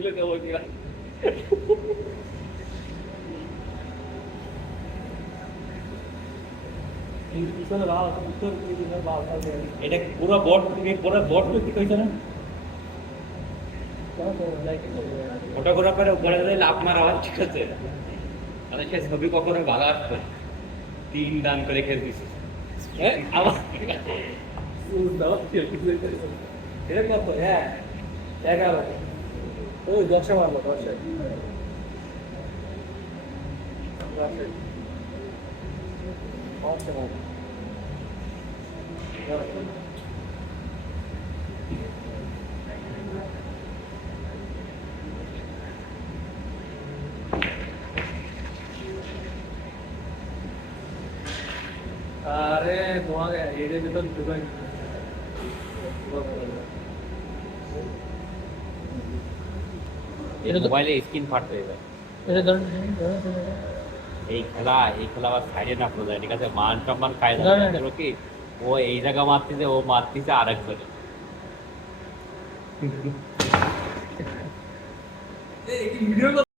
তুলে দেবো কিনা এটা পুরো বট পুরো বট কি কইছ না ওটা করার পরে উপরে গেলে লাভ মার আওয়াজ ঠিক আছে মানে সে ছবি কখনো ভালো আসবে 3 দান করে খেয়ে দিছে আবার এটা কত হ্যাঁ 11 ওই 10 মারলো 10 আরে তোমাকে এর ভিতর ঢুকাই এটা মোবাইলে স্ক্রিন ফাটতে যাবে এটা ধরুন এই খেলা আবার সাইডে না পড়ে যায় ঠিক আছে মান সম্মান খায় না কি ও এই জায়গা মারতেছে ও মারতেছে আরেকজনে